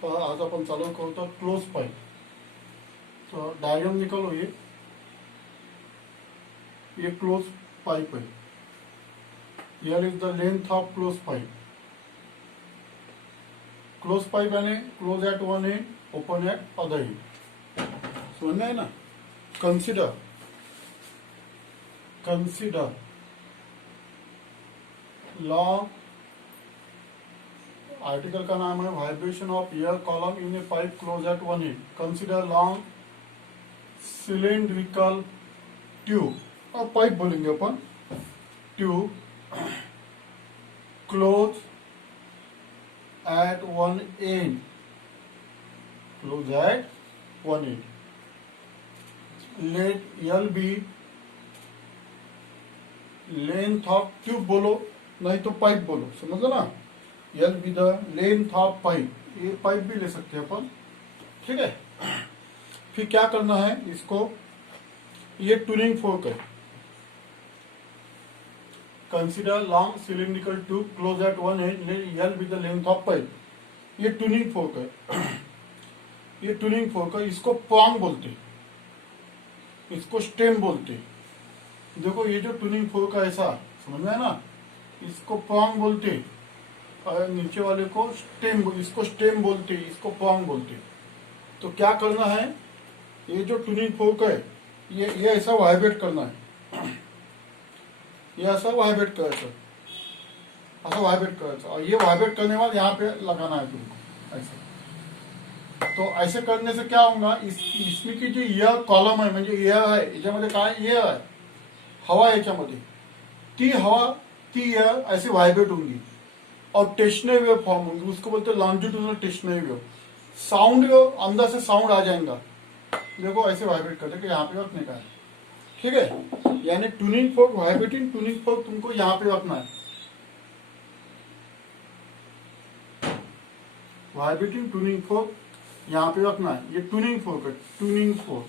तो आज आपण चालू करतो क्लोज पाइप. तो डायग्राम निकालो. ये क्लोज पाइप है. Here is the length of close pipe. Close pipe यानी close at one end, open at other end. समझना है ना? Consider long आर्टिकल का नाम है vibration of air column in a pipe close at one end. Consider long cylindrical tube. अब pipe बोलेंगे अपन. Tube close at one end. Close at one end. Let L be length of tube बोलो, नहीं तो pipe बोलो. समझ ना? L be the length of pipe. ये पाइप भी ले सकते हैं अपन. ठीक है. फिर क्या करना है इसको. ये ट्यूनिंग फोर्क है. Consider long cylindrical tube close at one end. Let L be the length of pipe. ये ट्यूनिंग फोर्क है. ये ट्यूनिंग फोर्क है. इसको प्वांग बोलते, इसको स्टेम बोलते. देखो ये जो ट्यूनिंग फोर्क है ऐसा, समझ में है ना? इसको प्वांग बोलते और नीचे वाले को स्टेम, इसको स्टेम बोलते, इसको प्वांग बोलते. तो क्या करना है, ये जो ट्यूनिंग फोर्क है ये ऐसा वाइब्रेट करना है. ये ऐसा वाइब्रेट करायचं, ऐसा वाइब्रेट करायचं और ये वाइब्रेट करने वाला यहाँ पे लगाना है तुमको ऐसे. तो ऐसे करने से क्या होगा, इसमें की जी एयर कॉलम आहे म्हणजे एयर आहे, याच्यामध्ये काय एयर आहे, हवा याच्यामध्ये. ती हवा, ती एयर ऐसे वाइब्रेट होंगी और टेशनरी वेव फॉर्म होंगी. उसको बोलते हैं longitudinal stationary wave. Sound wave अंदर से साउंड आ जाएगा. देखो ऐसे वाइब्रेट करते यहाँ पे रखने का है. ठीक है. यानी tuning fork, vibrating tuning fork तुमको यहाँ पे रखना है. वाइब्रेटिंग ट्यूनिंग फोर्क यहाँ पे रखना है. ये ट्यूनिंग फोर्क है. ट्यूनिंग फोर्क,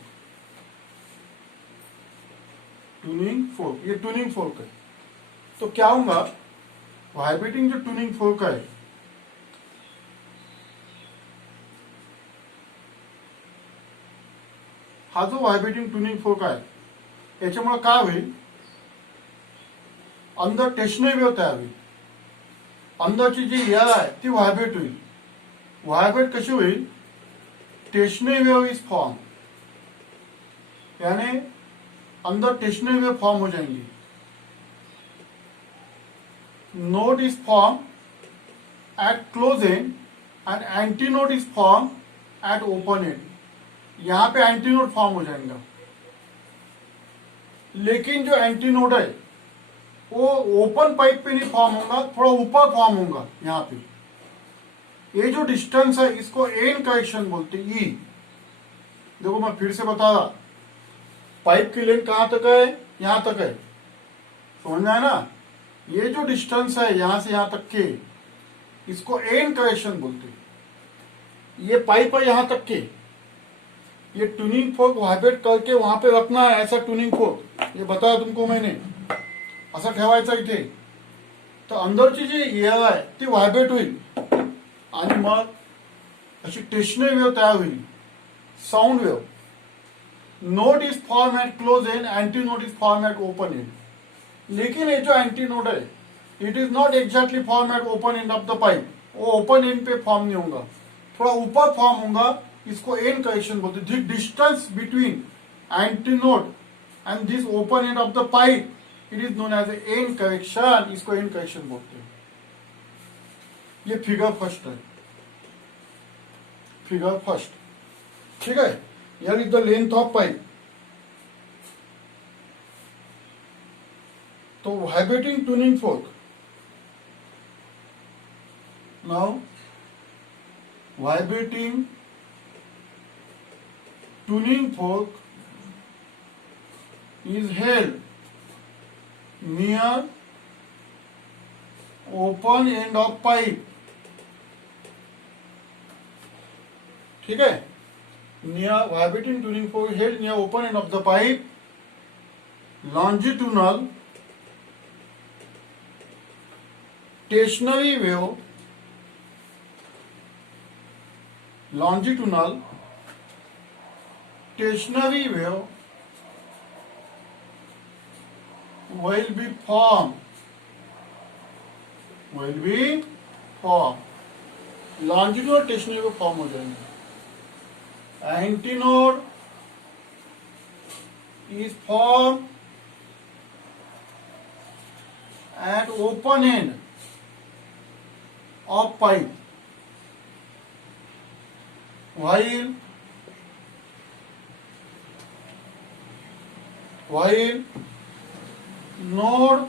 ट्यूनिंग फोर्क, ये ट्यूनिंग फोर्क है. तो क्या होगा, वाइब्रेटिंग जो ट्यूनिंग फोर्क है हा जो वाइब्रेटिंग ट्यूनिंग फोर्क आहे याच्यामुळे काय होईल, अंदर टेशनरी वेव तयार होईल. अंदरची जी एयर आहे ती व्हायब्रेट होईल. व्हायब्रेट कशी होईल, टेशनरी वेव इज फॉर्म, यानी अंदर टेशनरी वेव फॉर्म हो जाएंगी. Node is form at close and and anti node is form at open and. यहां पे एंटी नोड फॉर्म हो जाएगा. लेकिन जो एंटी नोड है वो ओपन पाइप पे नहीं फॉर्म होगा, थोड़ा ऊपर फॉर्म होगा. यहाँ पे ये जो डिस्टेंस है इसको एन करेक्शन बोलते हैं. ई देखो मैं फिर से बता रहा, पाइप की लेंथ कहां तक है, यहां तक है. समझ में है ना? ये जो डिस्टेंस है यहां से यहां तक के, इसको एन करेक्शन बोलते हैं. ये पाइप है यहां तक के. ये ट्यूनिंग फोर्क वाइब्रेट करके वहां पे रखना है. ऐसा ट्यूनिंग फोर्क, ये बताया तुमको मैंने, असं ठेवायचं इथे. तर अंदरची जी एयर आहे ती व्हायब्रेट होईल आणि मग अशी टेशनरी वेव तयार होईल, sound wave. Node is form at close end, anti node is form at open end. लेकिन ये जो एंटी नोड है it is not exactly form at open end of the pipe. वो ओपन एंड पे form नहीं होगा, थोड़ा ऊपर फॉर्म होगा. इसको एन करेक्शन बोलते. This distance between anti node and this open end of the pipe it is known as end correction. इसको एन करेक्शन बोलते हैं. ये फिगर फर्स्ट है, फिगर फर्स्ट. ठीक है. Here is the length of pipe. तो vibrating tuning fork. Now vibrating tuning fork is held near open end of pipe. ठीक है. near vibrating tuning fork held near open end of the pipe. longitudinal stationary wave longitudinal stationary wave will be formed longitudinal stationary wave form हो जाएंगे. Antinode is formed at open end of pipe while node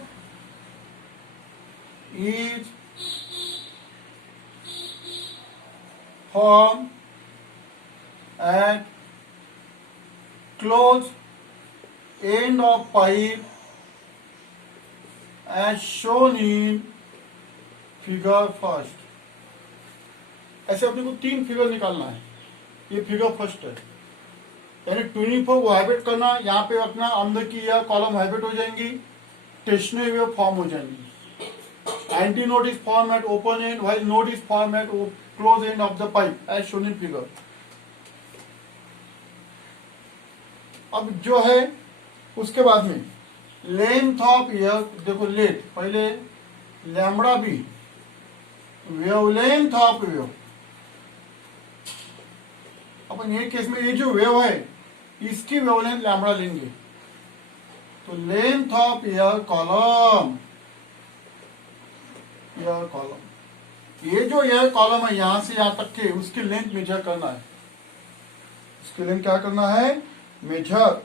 is formed at close end of pipe as shown in figure first. ऐसे अपने को 3 figure निकालना है. ये figure first है, यानी ट्यूनिंग को वाइब्रेट करना, यहाँ पे रखना, अंदर की या कॉलम वाइब्रेट हो जाएंगी, स्टेशनरी वेव फॉर्म हो जाएंगी. Anti node is form at open end while node is form at close end of the pipe as shown in figure. अब जो है उसके बाद में लेंथ ऑफ ईयर, देखो लेट पहले lambda be wavelength of wave. अपन ये केस में ये जो वेव है इसकी वेवलेंथ लैम्बडा लेंगे. तो लेंथ ऑफ ईयर कॉलम, ये जो एयर कॉलम है यहां से यहां तक के उसकी लेंथ मेजर करना है. उसकी लेंथ क्या करना है? मेजर.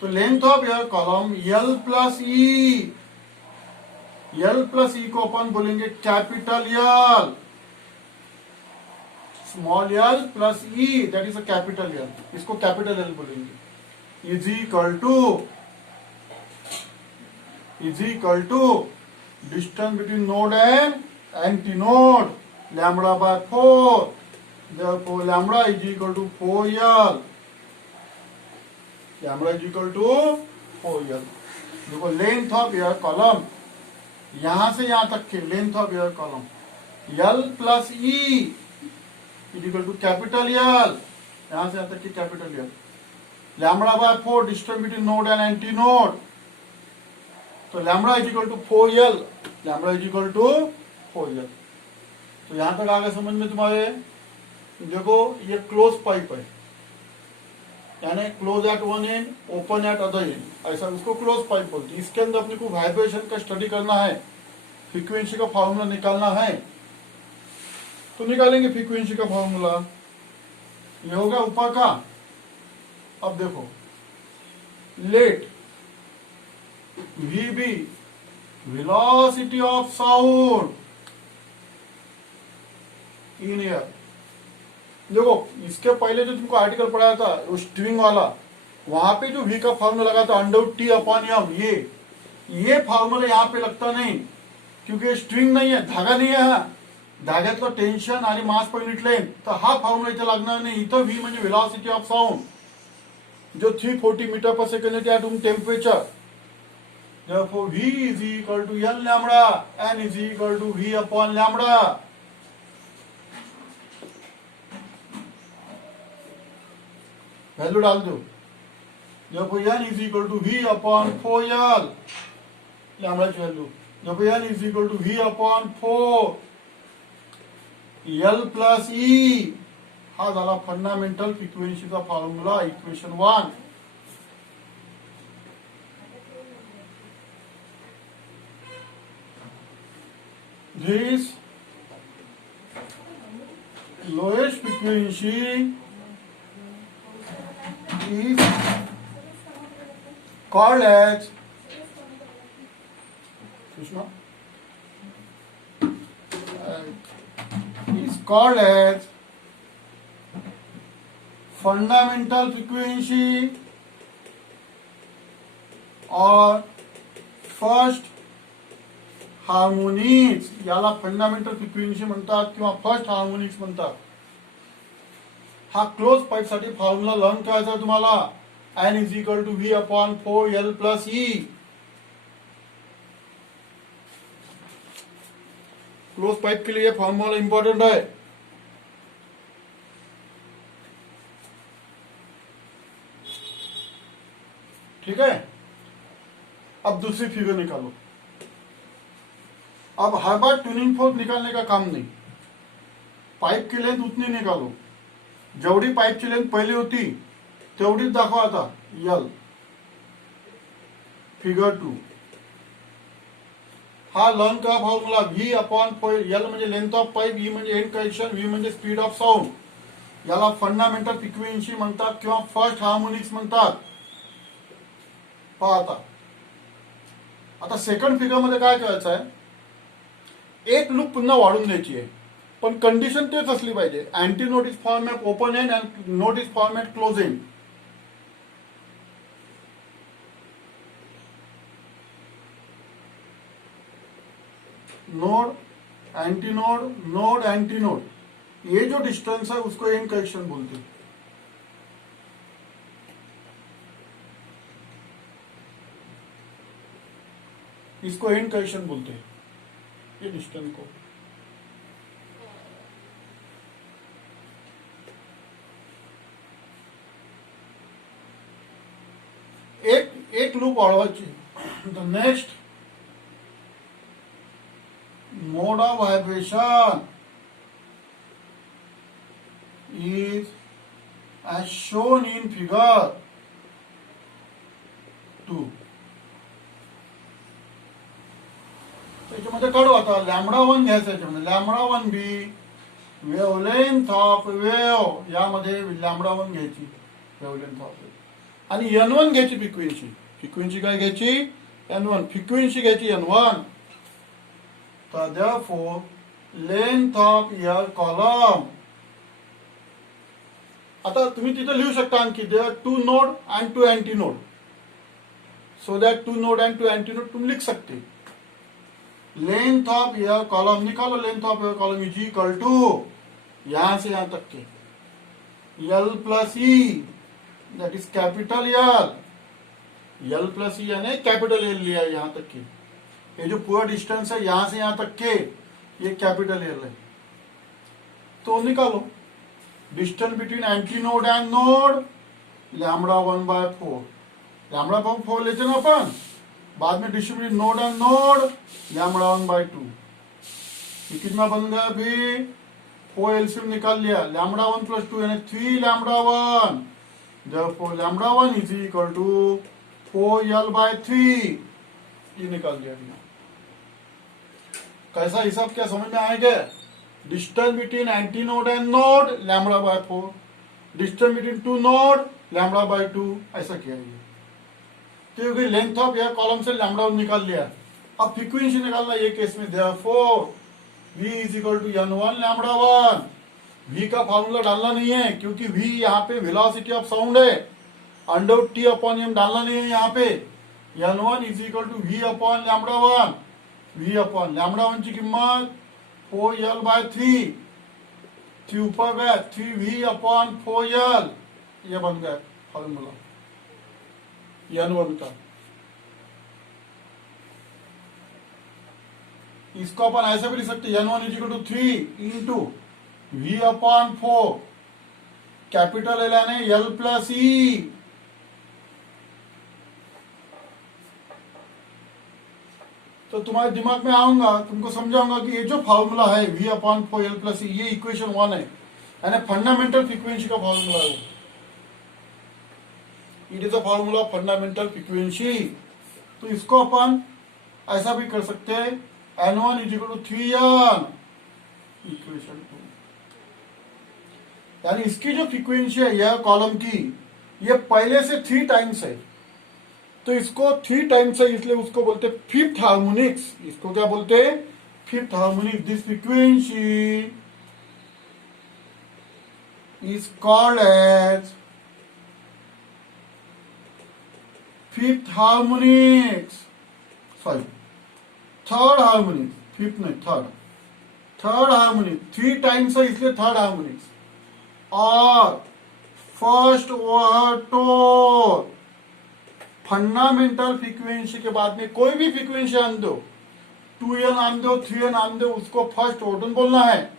तो length of air column L plus E, L plus E को अपन बोलेंगे capital L, small L plus E that is a capital L, इसको कैपिटल L बोलेंगे. Is equal to distance between node and anti node lambda bye 4. therefore lambda is equal to 4L. Lambda is equal to 4L. देखो length of air column यहां से यहां तक के length of air column L plus E is equal to capital L, यहां से यहां तक की capital L. Lambda bye 4 distance between node and anti node, तो lambda is equal to 4L. Lambda is equal to 4L. तो यहां तक आगे समझ में तुम्हारे. देखो ये क्लोज पाइप है, यानी close at one and open at other and, ऐसा उसको क्लोज पाइप बोलते हैं. इसके अंदर अपने को वाइब्रेशन का स्टडी करना है, फ्रीक्वेंसी का फॉर्मूला निकालना है. तो निकालेंगे फ्रीक्वेंसी का फॉर्मूला. ये होगा ऊपर का. अब देखो let VB velocity of sound in air. देखो इसके पहले जो तुमको आर्टिकल पढ़ाया था वो स्ट्रिंग वाला, वहां पे जो V का फॉर्मूला लगा था √T/m, ये फॉर्मूला यहाँ पे लगता नहीं, क्योंकि स्ट्रिंग नहीं है, धागा नाही आहे. धाग्यातलं टेन्शन आणि मास पर युनिट लेंथ, तर हा फॉर्म्युला इथे लागणार नाही. इथं V म्हणजे वेलोसिटी ऑफ साउंड, जो 340 मीटर पर सेकंड आहे त्या room temperature. therefore V is equal to L lambda, N is equal to V upon lambda. Value डाल दो. therefore N is equal to V upon 4L, lambda की value. therefore N is equal to V upon 4 L plus E. हा झाला fundamental फ्रिक्वेन्सीचा formula, equation 1. This lowest frequency is called as Krishna is called as fundamental frequency or first harmonics. याला fundamental frequency म्हणतात किंवा first harmonics म्हणतात. हा close pipe साठी formula learn करायचा तुम्हाला. N is equal to V upon 4L plus E. Close pipe के लिए फॉर्मूला इंपॉर्टेंट है. ठीक है। अब दूसरी फिगर निकालो। अब हर बार ट्यूनिंग फोर्क निकालने का काम नहीं, पाईप की लेंथ उतनी निकालो, जेवढी पाईपची लेंथ पहिली होती तेवढीच दाखवा आता। यल फिगर 2 हा लर्न करा फॉर्म्युला व्ही अपॉन एल म्हणजे लेंथ ऑफ पाईप, ई म्हणजे एंड कनेक्शन, व्ही म्हणजे स्पीड ऑफ साऊंड। याला फंडामेंटल फ्रिक्वेन्सी म्हणतात किंवा फर्स्ट हार्मोनिक्स म्हणतात। पहा आता सेकंड फिगर मध्ये काय करायचं आहे, एक लूप पुन्हा वाढून द्यायची आहे, पण कंडिशन तेच असली पाहिजे। Anti node is format open and and node is format close and. Node antinode, node anti node, ये जो डिस्टेंस है उसको एंड कनेक्शन बोलते हैं। इसको एंड कनेक्शन बोलते हैं, ये डिस्टेंस को। एक लूप वाढवायची। The next mode of vibration is as shown in figure 2। त्याच्यामध्ये काढू आता लॅम्बडा 1 घ्यायचं, याच्यामध्ये lambda 1 be wavelength of wave, यामध्ये लॅम्बडा 1 घ्यायची वेव्हलेंथ ऑफ वेव्ह, आणि n1 घ्यायची फ्रिक्वेन्सी। फ्रिक्वेन्सी काय घ्यायची, n1 फ्रिक्वेन्सी घ्यायची n1। So therefore, length of your column, आता तुम्ही तिथे लिहू शकता आणखी there are 2 node and 2 anti node, so that 2 node and 2 anti node तुम लिख सकते। लेंथ ऑफ your column निकालो, length of your column is equal to यहां से यहां तक के L plus E, that is capital L, L plus E यानी कैपिटल L लिया यहां तक के। ये जो पूरा डिस्टेंस है यहां से यहां तक के, ये कैपिटल एल है। तो निकालो distance between anti node and node, lambda 1/4, lambda 4 लेते ना अपन, बाद में distribute node and node, lambda 1/2। ये कितना बन गया अभी, 4 एलसीएम निकाल लिया, लैम्बडा 1 + 2 यानी 3 lambda 1। therefore lambda 1 is equal to 4l/3, ये निकाल दिया। कैसा हिसाब क्या समझ में आएगा, distance between anti node and node λ/4, distance between 2 node λ/2, ऐसा किया ये। क्योंकि लेंथ ऑफ यह कॉलम से λ निकाल लिया। अब फ्रीक्वेंसी निकालना ये केस में, therefore v = n1 λ1। v का फॉर्मूला डालना नहीं है क्योंकि v यहाँ पे वेलोसिटी ऑफ साउंड है, √T/m डालना नहीं है यहाँ पे। n1 = v/λ1, v/λ1 ची किंमत 4l/3, 3 ऊपर गया 3v/4l, ये बन गया फॉर्मूला n1 का। इसको अपन ऐसे भी लिख सकते, n1 = 3 × v/4, कैपिटल एल यानी L + E। तो तुम्हारे दिमाग में आऊंगा, तुमको समझाऊंगा कि ये जो फॉर्मूला है v/4l + E, ये इक्वेशन 1 है, यानी फंडामेंटल फ्रीक्वेंसी का फॉर्मूला है। It is a formula of fundamental frequency. तो इसको अपन ऐसा भी कर सकते हैं, n1 = 3n, इक्वेशन 2। यानी इसकी जो फ्रीक्वेंसी है यह कॉलम की, ये पहले से 3 टाइम्स है, तो इसको 3 टाइम्स है इसलिए उसको बोलते फिफ्थ हार्मोनिक्स। इसको क्या बोलते हैं, fifth harmonics. This frequency is called as fifth harmonics, sorry third harmonics, fifth नहीं थर्ड हार्मोनिक्स। 3 टाइम्स है इसलिए थर्ड हार्मोनिक्स। और फर्स्ट ओवरटोन, फंडामेंटल फ्रीक्वेंसी के बाद में कोई भी फ्रीक्वेंसी आन दो, 2n आन दो, 3n आन दो, उसको फर्स्ट ओवरटोन बोलना है।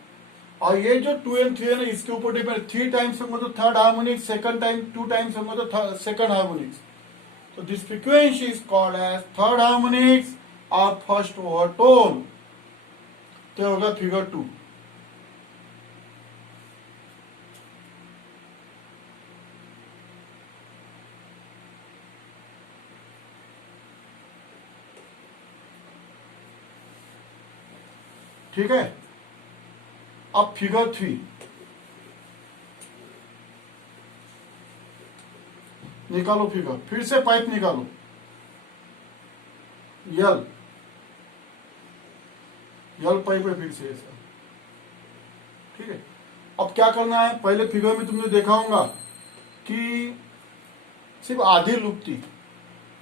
और ये जो 2n 3n है इसके ऊपर डिपेंड, 3 टाइम्स होंगे तो third harmonics, second time 2 times होंगे तो second harmonics. So this frequency is called as third harmonics or first overtone. तो होगा फिगर 2. ठीक है. अब फिगर 3 निकालो. फिगर फिर से पाइप निकालो. यल पाइप है फिर से ऐसा. ठीक है. अब क्या करना है, पहले फिगर में तुमने देखा होगा कि सिर्फ आधी लूप थी,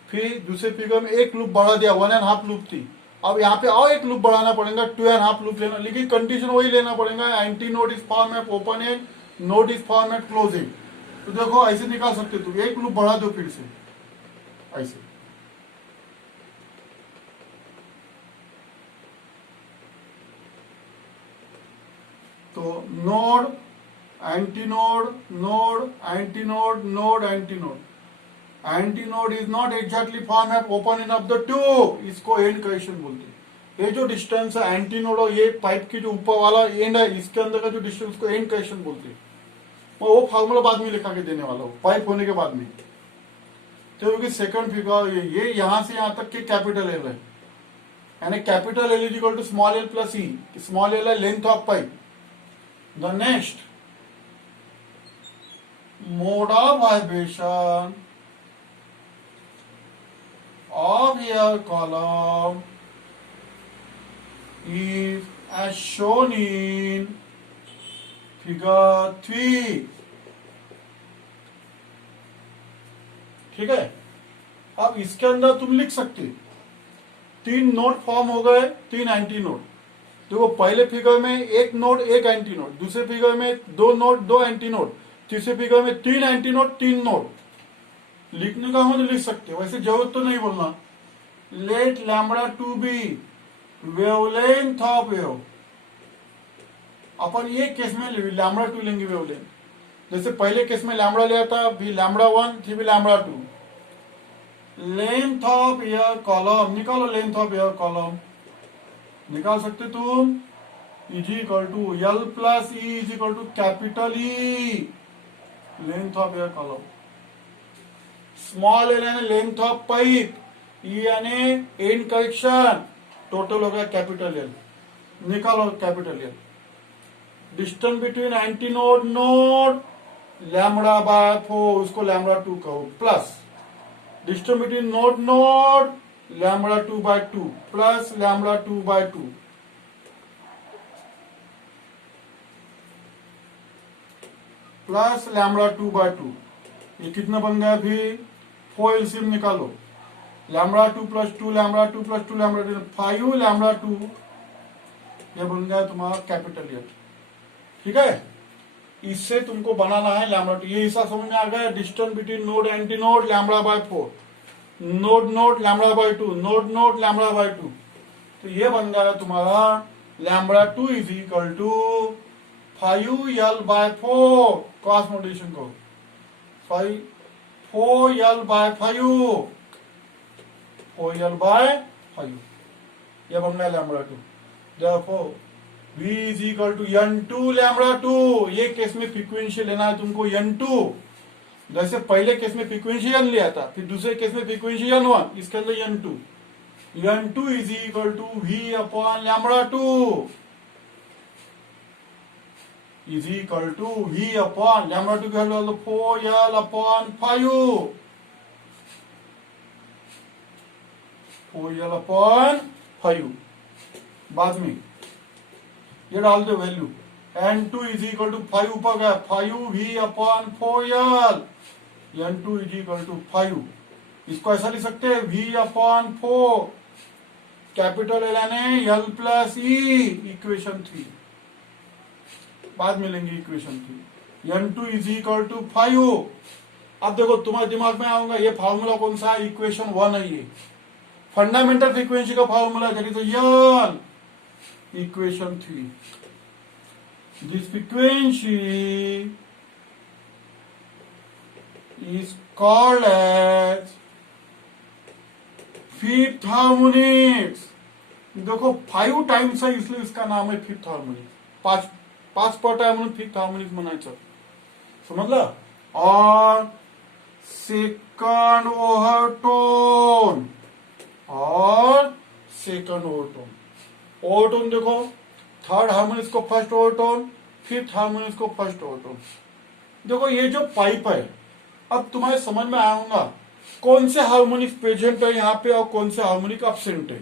फिर दूसरे फिगर में एक लूप बढ़ा दिया, 1.5 लूप थी. अब यहाँ पे और एक लूप बढ़ाना पड़ेगा, 2.5 लूप लेना, लेकिन कंडीशन वही लेना पड़ेगा. Anti node is form at open end, node is form at closing. तो देखो ऐसे निकाल सकते तुम, एक लूप बढ़ा दो फिर से ऐसे. तो node antinode, node antinode, node anti node. Anti node is not exactly form at open end of the tube. इसको एंड कनेक्शन बोलते हैं. ये जो डिस्टेंस है एंटी नोड और ये पाइप की जो ऊपर वाला एंड है, इसके अंदर का जो डिस्टेंस को एंड कनेक्शन बोलते हैं. मैं वो फार्मूला बाद में लिखा के देने वाला हूँ, पाइप होने के बाद में. तो क्योंकि सेकंड फिगर ये यहां से यहां तक के कैपिटल एल है, यानी capital L is equal to small L plus E. Small L है length of pipe. The next mode of vibration of air column is as shown in figure 3. ठीक है. अब इसके अंदर तुम लिख सकते 3 नोड फॉर्म हो गए, 3 एंटी नोड. देखो पहले फिगर में एक नोड एक एंटी नोड, दूसरे फिगर में 2 नोड 2 एंटी नोड, तीसरे फिगर में 3 एंटी नोड 3 नोड. लिखने का हो तो लिख सकते हो, वैसे जरूरत तो नहीं बोलना. Let lambda to be wavelength of wave. अपन ये केस में लैम्बडा 2 लेंगे वेवलेंथ. जैसे पहले केस में लैम्बडा लिया था, भी लैम्बडा 1 फिर भी lambda 2. Length of air column निकालो. लेंथ ऑफ एयर कॉलम निकाल सकते तुम. Is equal to L plus E is equal to capital E. Length of air column. Small L यानी लेंथ ऑफ पाइप, ई यानी end connection, total हो गया capital L. निकालो capital L. Distance between anti node node lambda bye 4, उसको lambda 2 कहो, plus distance between node node lambda 2 by 2 plus lambda 2 by 2. Plus lambda 2 by 2. ये कितना बन गया अभी? 4 एलसीएम निकालो. Lambda 2 plus 2 lambda 2 plus 2 lambda 2 5 lambda 2. ये बन गया तुम्हारा कैपिटल एल. ठीक है. इससे तुमको बनाना है लैम्बडा 2. ये हिस्सा समझ में आ गया. Distance between node anti node lambda bye 4, node node lambda by 2, node node lambda by 2. तो ये बन गया तुम्हारा lambda 2 is equal to 5L by 4. Cross multiplication करो. 4L bye 5, 4L bye 5. यह बन गया lambda 2. Therefore V is equal to N2 lambda 2. ये केस में फ्रीक्वेंसी लेना है तुमको N2. जैसे पहले केस में फ्रीक्वेंसी N लिया था, फिर दूसरे केस में फ्रीक्वेंसी N1, इसके अंदर N2. N2 is equal to V upon lambda 2 is equal to V upon lambda 2 का value 4L upon 5. 4L upon 5. बाद में ये डाल दो value. N2 is equal to 5 ऊपर गया 5V upon 4L. N2 is equal to 5. इसको ऐसा लिख सकते हैं V अपॉन 4 कैपिटल एल यानी L प्लस ई. इक्वेशन 3 बाद में लेंगे. Equation 3 N2 is equal to 5. अब देखो तुम्हारे दिमाग में आऊंगा ये फार्मूला कौन सा है? इक्वेशन 1 है. ये फंडामेंटल फ्रीक्वेंसी का फार्मूला है. तो L equation 3. This frequency is called as fifth harmonics. देखो 5 टाइम्स है इसलिए इसका नाम है फिफ्थ हार्मोनिक्स। पाच पट आहे म्हणून फिफ्थ हार्मोनिक्स म्हणायचं, समजलं। और सेकंड ओव्हरटोन, और सेकंड ओवरटोन। ओवरटोन देखो, थर्ड हार्मोनिक्स को फर्स्ट ओवरटोन, फिफ्थ हार्मोनिक्स को फर्स्ट ओवरटोन। देखो ये जो पाइप है, अब तुम्हारे समझ में आऊंगा कौन से हार्मोनिक्स प्रेजेंट है यहाँ पे और कौन से हार्मोनिक एब्सेंट है।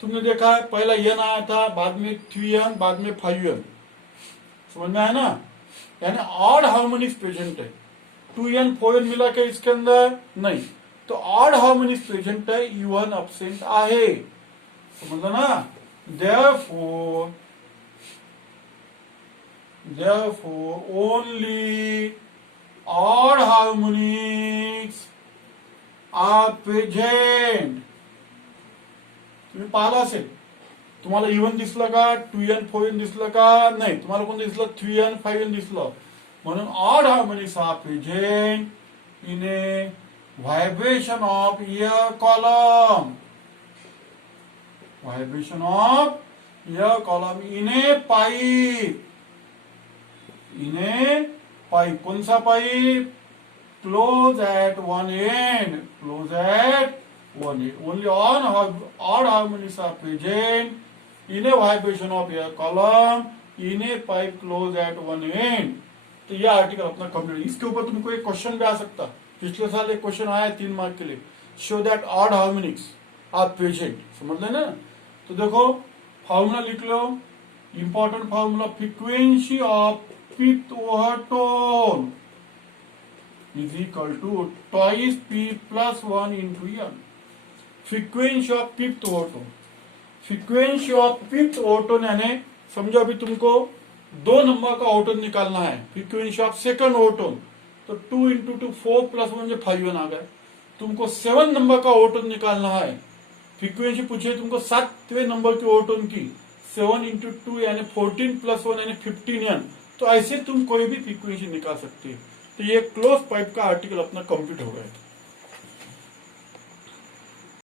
तुमने देखा है पहला एन आया था, बाद में 3n, बाद में 5n, समझ में आया ना। यानी ऑड हार्मोनिक्स प्रेजेंट है। 2n 4n मिला के इसके अंदर नहीं, तो ऑड हार्मोनिक्स प्रेजेंट है, E1 एब्सेंट आहे, समझला ना। Therefore only odd harmonics are present। तुम्ही पाहिलं असेल, तुम्हाला E1 दिसलं का, 2n 4n दिसलं का, नाही, तुम्हाला कोण दिसलं, 3n 5n दिसलं। म्हणून odd harmonics are present in a vibration of air column, vibration of air column in a pipe, in a pipe. कौन सा pipe, close at one end, close at one end. Only odd harmonics are present in a vibration of air column in a pipe close at one end. तो यह article अपना complete. इसके ऊपर तुमको एक question भी आ सकता, पिछले साल एक क्वेश्चन आया 3 मार्क के लिए, show that odd harmonics are present, समझ लेना। तो देखो फॉर्मूला लिख लो, important formula, frequency of fifth overtone is equal to twice P plus 1 into n। Frequency of fifth overtone, frequency of fifth overtone यानी समझो अभी तुमको 2 नंबर का ओवरटोन निकालना है। फ्रीक्वेंसी ऑफ सेकंड ओवरटोन, तो 2 इंटू 2 4 प्लस 1 जो 5n आ गए। तुमको 7 नंबर का ओवरटोन निकालना है। फ्रीक्वेंसी पूछे तुमको 7वें नंबर की ओवरटोन की, 7 इंटू 2 यानी 14 प्लस 1 यानी 15n। तो ऐसे तुम कोई भी फ्रीक्वेंसी निकाल सकते हो। तो ये क्लोज पाइप का आर्टिकल अपना कंप्लीट हो गया।